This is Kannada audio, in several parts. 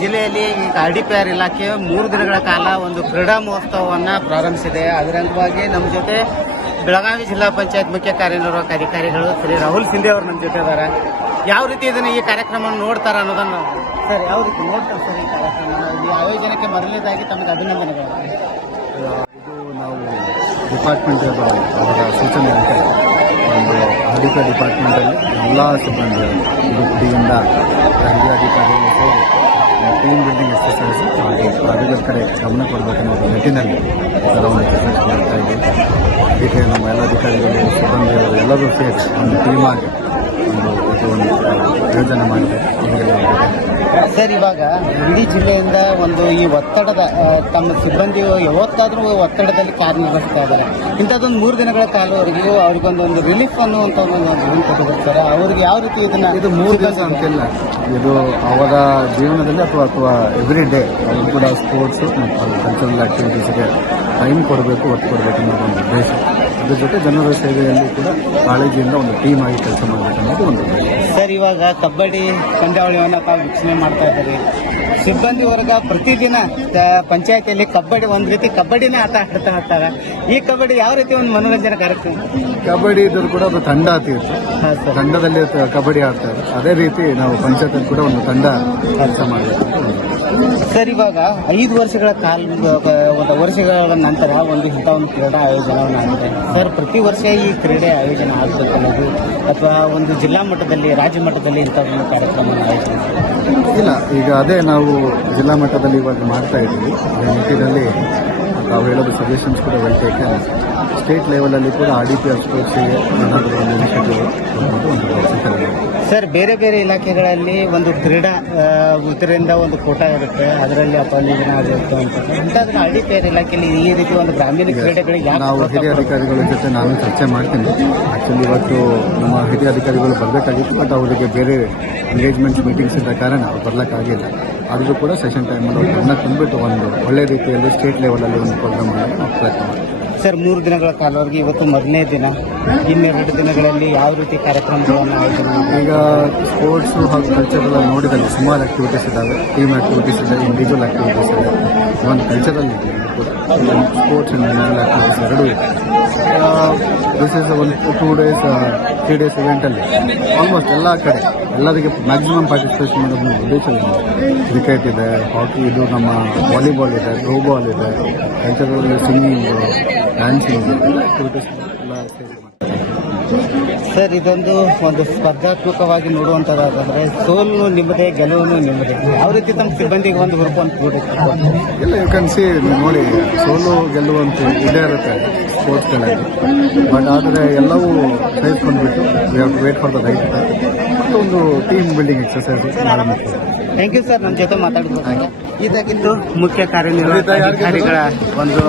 ಜಿಲ್ಲೆಯಲ್ಲಿ ಈಗ ಆರ್ ಡಿ ಪಿ ಆರ್ ಇಲಾಖೆ ಮೂರು ದಿನಗಳ ಕಾಲ ಒಂದು ಕ್ರೀಡಾ ಮಹೋತ್ಸವವನ್ನು ಪ್ರಾರಂಭಿಸಿದೆ. ಅದರ ಅಂಗವಾಗಿ ನಮ್ಮ ಜೊತೆ ಬೆಳಗಾವಿ ಜಿಲ್ಲಾ ಪಂಚಾಯತ್ ಮುಖ್ಯ ಕಾರ್ಯನಿರ್ವಾಹಕ ಅಧಿಕಾರಿಗಳು ಶ್ರೀ ರಾಹುಲ್ ಸಿಂಧೆ ಅವರು ನಮ್ಮ ಜೊತೆ ಇದ್ದಾರೆ ಯಾವ ರೀತಿ ಇದನ್ನು ಈ ಕಾರ್ಯಕ್ರಮ ನೋಡ್ತಾರ ಅನ್ನೋದನ್ನು ಸರ್, ಯಾವ ರೀತಿ ನೋಡ್ತಾರೆ ಸರ್ ಈ ಕಾರ್ಯಕ್ರಮ? ಈ ಆಯೋಜನಕ್ಕೆ ಮೊದಲನೇದಾಗಿ ತಮಗೆ ಅಭಿನಂದನೆಗಳು. ಇದು ನಾವು ಡಿಪಾರ್ಟ್ಮೆಂಟ್ ಸೂಚನೆ ಆಡಳಿತ ಡಿಪಾರ್ಟ್ಮೆಂಟಲ್ಲಿ ಎಲ್ಲ ಸಿಬ್ಬಂದಿ ಇದು ಕುಡಿಯಿಂದ ಹಿರಿಯ ಅಧಿಕಾರಿಗಳು ಸೇರಿ ಟೀಮ್ ಬಿಲ್ಡಿಂಗ್ ಎಕ್ಸಸೈಸ್ ಹಾಗೆ ಕಡೆ ಗಮನ ಕೊಡಬೇಕನ್ನೋ ನಿಟ್ಟಿನಲ್ಲಿ ಕೆಲವೊಂದು ಎಕ್ಸಸೈಸ್ ಮಾಡ್ತಾ ಇದ್ದೀವಿ. ಅದಕ್ಕೆ ನಮ್ಮ ಎಲ್ಲ ಅಧಿಕಾರಿಗಳು ಸಿಬ್ಬಂದಿಗಳು ಎಲ್ಲರೂ ಸೇರಿ ಒಂದು ಟೀಮ್ ಆಗಿ ಒಂದು ಯೋಜನೆ ಮಾಡಿದೆ. ಸರ್ ಇವಾಗ ಇಡೀ ಜಿಲ್ಲೆಯಿಂದ ಒಂದು ಈ ಒತ್ತಡದ ತಮ್ಮ ಸಿಬ್ಬಂದಿ ಯಾವತ್ತಾದರೂ ಒತ್ತಡದಲ್ಲಿ ಕಾರ್ಯನಿರ್ವಹಿಸ್ತಾ ಇದ್ದಾರೆ. ಇಂಥದ್ದೊಂದು ಮೂರು ದಿನಗಳ ಕಾಲವರೆಗೂ ಅವ್ರಿಗೊಂದು ಒಂದು ರಿಲೀಫ್ ಅನ್ನುವಂಥ ಒಂದು ಅವ್ರಿಗೆ ಯಾವ ರೀತಿ ಇದನ್ನ ಇದು ಮೂರು ದಿವಸ ಅಂತಿಲ್ಲ. ಇದು ಅವರ ಜೀವನದಲ್ಲಿ ಅಥವಾ ಅಥವಾ ಎವ್ರಿ ಡೇ ಅವರು ಕೂಡ ಸ್ಪೋರ್ಟ್ಸು ಮತ್ತು ಕಲ್ಚರಲ್ ಆಕ್ಟಿವಿಟೀಸ್ಗೆ ಟೈಮ್ ಕೊಡಬೇಕು ಒತ್ತು ಕೊಡಬೇಕು ಅನ್ನೋದು ಒಂದು ಉದ್ದೇಶ. ಅದ್ರ ಜೊತೆ ಜನರ ಸೇವೆಯಲ್ಲಿ ಕೂಡ ಕಾಳಜಿಯಿಂದ ಒಂದು ಟೀಮ್ ಆಗಿ ಕೆಲಸ ಮಾಡಬೇಕು ಅನ್ನೋದು ಒಂದು ಸರ್ ಇವಾಗ ಕಬಡ್ಡಿ ಪಂದ್ಯಾವಳಿಯನ್ನು ತಾವು ವೀಕ್ಷಣೆ ಮಾಡ್ತಾ ಇದ್ದಾರೆ. ಸಿಬ್ಬಂದಿ ವರ್ಗ ಪ್ರತಿದಿನ ಪಂಚಾಯತಿಯಲ್ಲಿ ಕಬಡ್ಡಿ ಒಂದು ರೀತಿ ಕಬಡ್ಡಿನೇ ಆಟ ಆಡ್ತಾ ಇರ್ತಾರೆ. ಈ ಕಬಡ್ಡಿ ಯಾವ ರೀತಿ ಒಂದು ಮನೋರಂಜನೆ ಕಾರ್ಯಕ್ರಮ? ಕಬಡ್ಡಿ ಇದ್ರೂ ಕೂಡ ಅದು ತಂಡ ಸರ್. ತಂಡದಲ್ಲಿ ಕಬಡ್ಡಿ ಆಡ್ತಾರೆ. ಅದೇ ರೀತಿ ನಾವು ಪಂಚಾಯತ್ ಕೂಡ ಒಂದು ತಂಡ ಕೆಲಸ ಮಾಡಬೇಕು ಸರ್, ಇವಾಗ ಐದು ವರ್ಷಗಳ ಕಾಲ ಒಂದು ವರ್ಷಗಳ ನಂತರ ಒಂದು ಇಂಥ ಒಂದು ಕ್ರೀಡಾ ಆಯೋಜನವನ್ನು ಆಗಿದೆ ಸರ್, ಪ್ರತಿ ವರ್ಷ ಈ ಕ್ರೀಡೆ ಆಯೋಜನೆ ಆಗಬೇಕು ಅಥವಾ ಒಂದು ಜಿಲ್ಲಾ ಮಟ್ಟದಲ್ಲಿ, ರಾಜ್ಯ ಮಟ್ಟದಲ್ಲಿ ಇಂಥ ಒಂದು ಕಾರ್ಯಕ್ರಮ ಇಲ್ಲ, ಈಗ ಅದೇ ನಾವು ಜಿಲ್ಲಾ ಮಟ್ಟದಲ್ಲಿ ಇವಾಗ ಮಾಡ್ತಾ ಇದ್ದೀವಿ. ನಿಟ್ಟಿನಲ್ಲಿ ನಾವು ಹೇಳೋದು ಸಜೆಷನ್ಸ್ ಕೂಡ ಹೇಳ್ತೇವೆ ಸ್ಟೇಟ್ ಲೆವೆಲಲ್ಲಿ ಕೂಡ ಆರ್ ಡಿ ಪಿ ಆರ್ ಸ್ಪೋರ್ಟ್ಸಿಗೆ ಏನಾದರೂ ಒಂದು ಇನಿಷಿಯೇಟಿವ್ ಒಂದು ಸರ್ ಬೇರೆ ಬೇರೆ ಇಲಾಖೆಗಳಲ್ಲಿ ಒಂದು ಕ್ರೀಡಾ ಉತ್ತರದಿಂದ ಇದರಿಂದ ಒಂದು ಕೋಟ ಇರುತ್ತೆ. ಅದರಲ್ಲಿ ಅಪಾಲಿಜನ ಆಗಿರುತ್ತೆ ಅಂತ ಡಿ ಹಳ್ಳಿ ಬೇರೆ ಇಲಾಖೆಯಲ್ಲಿ ಈ ರೀತಿ ಒಂದು ಗ್ರಾಮೀಣ ಕ್ರೀಡೆಗಳಿಗೆ ನಾವು ಹಿರಿಯ ಅಧಿಕಾರಿಗಳ ಜೊತೆ ನಾನು ಚರ್ಚೆ ಮಾಡ್ತೀನಿ. ಆ್ಯಕ್ಚುಲಿ ಇವತ್ತು ನಮ್ಮ ಹಿರಿಯ ಅಧಿಕಾರಿಗಳು ಬರಬೇಕಾಗಿತ್ತು ಬಟ್ ಅವರಿಗೆ ಬೇರೆ ಎಂಗೇಜ್ಮೆಂಟ್ ಮೀಟಿಂಗ್ಸ್ ಇದ್ದ ಕಾರಣ ಅವ್ರು ಬರ್ಲಿಕ್ಕಾಗಿಲ್ಲ. ಆದರೂ ಕೂಡ ಸೆಷನ್ ಟೈಮಲ್ಲಿ ಅವ್ರು ಗಮನ ತಂದುಬಿಟ್ಟು ಒಂದು ಒಳ್ಳೆ ರೀತಿಯಲ್ಲಿ ಸ್ಟೇಟ್ ಲೆವೆಲಲ್ಲಿ ಒಂದು ಪ್ರೋಗ್ರಾಮ್ ಅನ್ನು ನಾವು ಪ್ರಯತ್ನ ಮಾಡ್ತೀವಿ. ಸರ್ ಮೂರು ದಿನಗಳ ಕಾಲವರೆಗೆ ಇವತ್ತು ಮೊದಲನೇ ದಿನ. ಇನ್ನೆರಡು ದಿನಗಳಲ್ಲಿ ಯಾವ ರೀತಿ ಕಾರ್ಯಕ್ರಮಗಳನ್ನು ಈಗ ಸ್ಪೋರ್ಟ್ಸ್ ಹಾಗೂ ಕಲ್ಚರಲ್ ನೋಡಿದಲ್ಲಿ ಸುಮಾರು ಆಕ್ಟಿವಿಟೀಸ್ ಇದ್ದಾವೆ. ಟೀಮ್ ಆಕ್ಟಿವಿಟೀಸ್ ಇದೆ ಇಂಡಿವಿಜುವಲ್ ಆಕ್ಟಿವಿಟೀಸ್ ಇದೆ. ಒಂದು ಕಲ್ಚರಲ್ ಇದೆ. ಸ್ಪೋರ್ಟ್ಸ್ ಇಂಡಿವಿಜುವಲ್ ಆಕ್ಟಿವಿಟೀಸ್ ಎರಡೂ ಇದೆ. ದಿಸ್ ಇಸ್ ಒಂದು ಟೂ ಡೇಸ್ ತ್ರೀ ಡೇಸ್ ಇವೆಂಟಲ್ಲಿ ಆಲ್ಮೋಸ್ಟ್ ಎಲ್ಲ ಕಡೆ ಎಲ್ಲರಿಗೆ ಮ್ಯಾಕ್ಸಿಮಮ್ ಪಾರ್ಟಿಸಿಪೇಷನ್ ಮಾಡೋದು ಉದ್ದೇಶ ಇದೆ ಕ್ರಿಕೆಟ್ ಇದೆ ಹಾಕಿ ಇದು ನಮ್ಮ ವಾಲಿಬಾಲ್ ಇದೆ ಥ್ರೋಬಾಲ್ ಇದೆ ಕಲ್ಚರಲ್ ಸಿಂಗಿಂಗು ಡ್ಯಾನ್ಸಿಂಗ್ ಎಲ್ಲ ಸೇರಿ ಇದೊಂದು ಒಂದು ಸ್ಪರ್ಧಾತ್ಮಕವಾಗಿ ನೋಡುವಂಥದ್ದಾದ್ರೆ ಸೋಲು ನಿಮ್ಮದೇ ಗೆಲುವು ನಿಮ್ಮದೆ. ಯಾವ ರೀತಿ ತಮ್ಮ ಸಿಬ್ಬಂದಿಗೆ ಒಂದು ಗ್ರೂಪ್ ಅಂತ ಎಲ್ಲ ಇಲ್ಲ ಯು ಕ್ಯಾನ್ ಸಿ ನೋಡಿ ಸೋಲು ಗೆಲ್ಲುವಂತೂ ಇದೇ ಇರುತ್ತೆ ಸ್ಪೋರ್ಟ್ಸ್ಗಳಲ್ಲಿ ಬಟ್ ಆದರೆ ಎಲ್ಲವೂ ಸಹಿಸ್ಕೊಂಡ್ಬಿಟ್ಟು ವೇಟ್ ಫಾರ್ ದ ರೈಟ್ ಒಂದು ಟೀಮ್ ಬಿಲ್ಡಿಂಗ್ ಎಕ್ಸಸೈಸ್ ಮಾಡಬೇಕು. ಥ್ಯಾಂಕ್ ಯು ಸರ್ ನಮ್ಮ ಜೊತೆ ಮಾತಾಡಿದ್ರು ಇದಾಗಿತ್ತು ಮುಖ್ಯ ಕಾರ್ಯನಿರ್ವಾಹಕ ಅಧಿಕಾರಿಗಳ ಒಂದು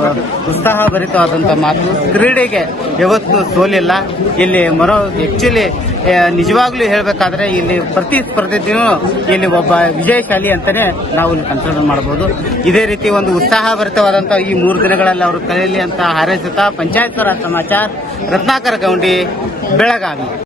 ಉತ್ಸಾಹಭರಿತವಾದಂಥ ಮಾತು. ಕ್ರೀಡೆಗೆ ಯಾವತ್ತೂ ಸೋಲಿಲ್ಲ. ಇಲ್ಲಿ ಮರೋ ಆ್ಯಕ್ಚುಲಿ ನಿಜವಾಗ್ಲೂ ಹೇಳಬೇಕಾದ್ರೆ ಇಲ್ಲಿ ಪ್ರತಿ ಪ್ರತಿಸ್ಪರ್ಧಿನೂ ಇಲ್ಲಿ ಒಬ್ಬ ವಿಜಯಶಾಲಿ ಅಂತಲೇ ನಾವು ಇಲ್ಲಿ ಕನ್ಸಿಡರ್ ಮಾಡಬಹುದು ಇದೇ ರೀತಿ ಒಂದು ಉತ್ಸಾಹಭರಿತವಾದಂಥ ಈ ಮೂರು ದಿನಗಳಲ್ಲಿ ಅವರು ಕಲಿಯಲಿ ಅಂತ ಹಾರೈಸುತ್ತಾ ಪಂಚಾಯತ್ ರಾಜ್ ಸಮಾಚಾರ ರತ್ನಾಕರ ಗೌಂಡಿ ಬೆಳಗಾವಿ.